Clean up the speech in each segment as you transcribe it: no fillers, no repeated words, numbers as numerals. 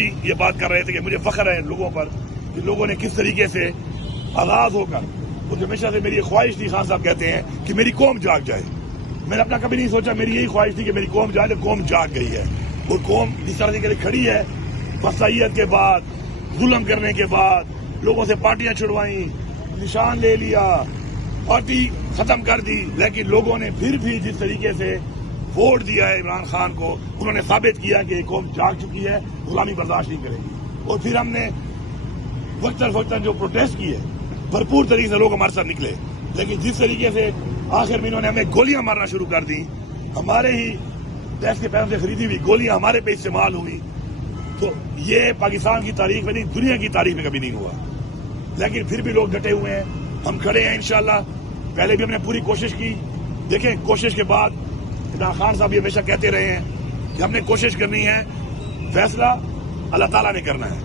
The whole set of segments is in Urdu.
یہ بات کر رہے تھے کہ مجھے فخر ہے لوگوں پر کہ لوگوں نے کس طریقے سے آزاد ہو کر، اور ہمیشہ سے میری خواہش تھی، خان صاحب کہتے ہیں کہ میری قوم جاگ جائے. میں نے اپنا کبھی نہیں سوچا، میری یہی خواہش تھی کہ میری قوم جائے. قوم جاگ گئی ہے، اور قوم جس طرح سے کھڑی ہے، وسائیت کے بعد، ظلم کرنے کے بعد، لوگوں سے پارٹیاں چھڑوائیں، نشان لے لیا، پارٹی ختم کر دی، لیکن لوگوں نے پھر بھی جس طریقے سے ووٹ دیا ہے عمران خان کو، انہوں نے ثابت کیا کہ قوم جاگ چکی ہے، غلامی برداشت نہیں کرے گی. اور پھر ہم نے وقتاً جو پروٹیسٹ کی ہے، بھرپور طریقے سے لوگ ہمارے ساتھ نکلے، لیکن جس طریقے سے آخر میں انہوں نے ہمیں گولیاں مارنا شروع کر دی، ہمارے ہی ٹیکس کے پیسوں سے خریدی ہوئی گولیاں ہمارے پہ استعمال ہوئی، تو یہ پاکستان کی تاریخ میں نہیں، دنیا کی تاریخ میں کبھی نہیں ہوا. لیکن پھر بھی لوگ ڈٹے ہوئے ہیں، ہم کھڑے ہیں انشاءاللہ. پہلے بھی ہم نے پوری کوشش کی، دیکھیں کوشش کے بعد عمران خان صاحب یہ ہمیشہ کہتے رہے ہیں کہ ہم نے کوشش کرنی ہے، فیصلہ اللہ تعالیٰ نے کرنا ہے.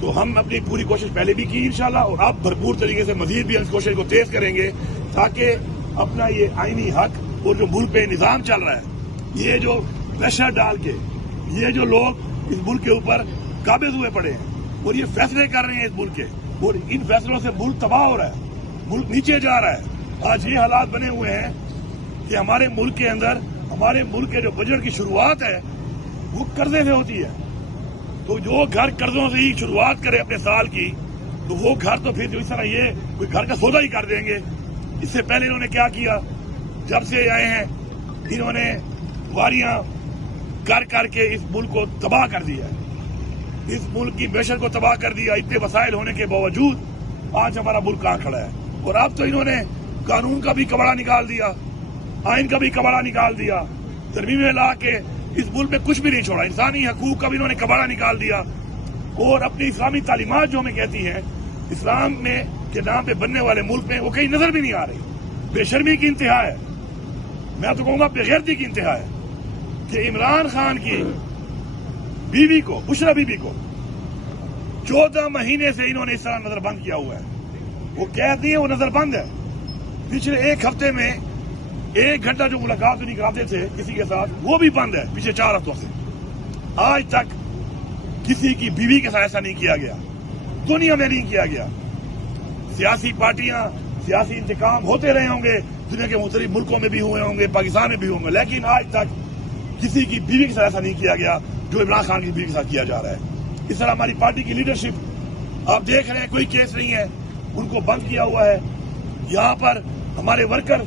تو ہم اپنی پوری کوشش پہلے بھی کی انشاءاللہ، اور اب بھرپور طریقے سے مزید بھی ہم اس کوشش کو تیز کریں گے، تاکہ اپنا یہ آئینی حق اور جو ملک پہ نظام چل رہا ہے، یہ جو پریشر ڈال کے یہ جو لوگ اس ملک کے اوپر قابض ہوئے پڑے ہیں اور یہ فیصلے کر رہے ہیں اس ملک کے، اور ان فیصلوں سے ملک تباہ ہو رہا ہے، ملک نیچے جا رہا ہے. آج یہ حالات بنے ہوئے ہیں کہ ہمارے ملک کے اندر، ہمارے ملک کے جو بجٹ کی شروعات ہے وہ قرضے سے ہوتی ہے. تو جو گھر قرضوں سے ہی شروعات کرے اپنے سال کی، تو وہ گھر تو پھر جو اس طرح یہ کوئی گھر کا سودا ہی کر دیں گے. اس سے پہلے انہوں نے کیا کیا، جب سے آئے ہیں انہوں نے واریاں کر کے اس ملک کو تباہ کر دیا ہے، اس ملک کی معیشت کو تباہ کر دیا. اتنے وسائل ہونے کے باوجود آج ہمارا ملک کہاں کھڑا ہے. اور اب تو انہوں نے قانون کا بھی کباڑا نکال دیا، آئین کا بھی کباڑا نکال دیا، ترمیمیں لا کے اس ملک میں کچھ بھی نہیں چھوڑا. انسانی حقوق کا بھی انہوں نے کباڑا نکال دیا، اور اپنی اسلامی تعلیمات جو ہمیں کہتی ہیں اسلام میں کے نام پہ بننے والے ملک میں، وہ کہیں نظر بھی نہیں آ رہی. بے شرمی کی انتہا ہے، میں تو کہوں گا بے غیرتی کی انتہا ہے کہ عمران خان کی بیوی کو، بشرا بیوی کو 14 مہینے سے انہوں نے اس طرح نظر بند کیا ہوا ہے. وہ کہتی ہیں وہ نظر بند ہے. پچھلے ایک ہفتے میں 1 گھنٹہ جو ملاقات نہیں کراتے تھے کسی کے ساتھ، وہ بھی بند ہے پچھلے 4 ہفتوں سے. آج تک کسی کی بیوی کے ساتھ ایسا نہیں کیا گیا، دنیا میں نہیں کیا گیا. سیاسی پارٹیاں، سیاسی انتقام ہوتے رہے ہوں گے، دنیا کے مختلف ملکوں میں بھی ہوئے ہوں گے، پاکستان میں بھی ہوں گے، لیکن آج تک کسی کی بیوی کے ساتھ ایسا نہیں کیا گیا جو عمران خان کی بیوی کے ساتھ کیا جا رہا ہے. اس طرح ہماری پارٹی کی لیڈرشپ آپ دیکھ رہے ہیں، کوئی کیس نہیں ہے، ان کو بند کیا ہوا ہے. یہاں پر ہمارے ورکر،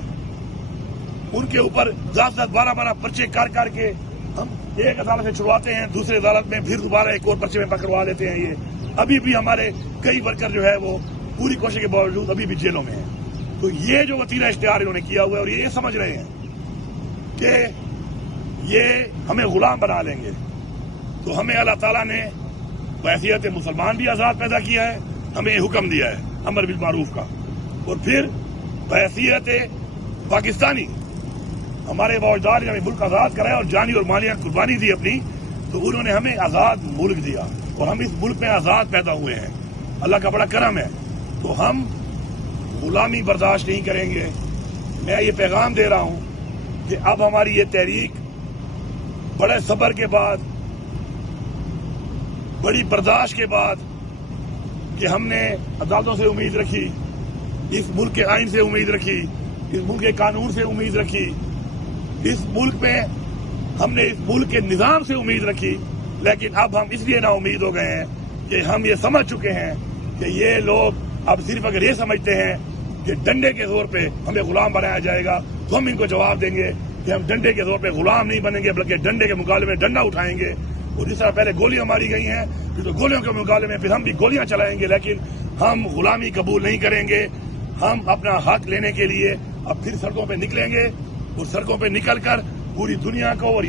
ان کے اوپر 10-12 پرچے کر کے ہم ایک عدالت سے چھڑواتے ہیں، دوسرے عدالت میں پھر دوبارہ ایک اور پرچے میں پکڑوا لیتے ہیں. یہ ابھی بھی ہمارے کئی ورکر جو ہے وہ پوری کوشش کے باوجود ابھی بھی جیلوں میں ہیں. تو یہ جو وتیرہ اشتہار انہوں نے کیا ہوا ہے، اور یہ سمجھ رہے ہیں کہ یہ ہمیں غلام بنا لیں گے. تو ہمیں اللہ تعالیٰ نے بحیثیت مسلمان بھی آزاد پیدا کیا ہے، ہمیں حکم دیا ہے امر بالمعروف کا، اور پھر بحیثیت پاکستانی ہمارے باوجدار نے ہمیں ملک آزاد کرایا اور جانی اور مالیاں قربانی دی اپنی، تو انہوں نے ہمیں آزاد ملک دیا اور ہم اس ملک میں آزاد پیدا ہوئے ہیں. اللہ کا بڑا کرم ہے. تو ہم غلامی برداشت نہیں کریں گے. میں یہ پیغام دے رہا ہوں کہ اب ہماری یہ تحریک بڑے صبر کے بعد، بڑی برداشت کے بعد، کہ ہم نے عدالتوں سے امید رکھی، اس ملک کے آئین سے امید رکھی، اس ملک کے قانون سے امید رکھی، اس ملک میں ہم نے اس ملک کے نظام سے امید رکھی، لیکن اب ہم اس لیے نا امید ہو گئے ہیں کہ ہم یہ سمجھ چکے ہیں کہ یہ لوگ اب صرف اگر یہ سمجھتے ہیں کہ ڈنڈے کے زور پہ ہمیں غلام بنایا جائے گا، تو ہم ان کو جواب دیں گے کہ ہم ڈنڈے کے زور پہ غلام نہیں بنیں گے، بلکہ ڈنڈے کے مقابلے میں ڈنڈا اٹھائیں گے. اور جس طرح پہلے گولیاں ماری گئی ہیں، پھر تو گولیوں کے مقابلے میں پھر ہم بھی گولیاں چلائیں گے، لیکن ہم غلامی قبول نہیں کریں گے. ہم اپنا حق لینے کے لیے اب پھر سڑکوں پہ نکلیں گے، اور سڑکوں پہ نکل کر پوری دنیا کو اور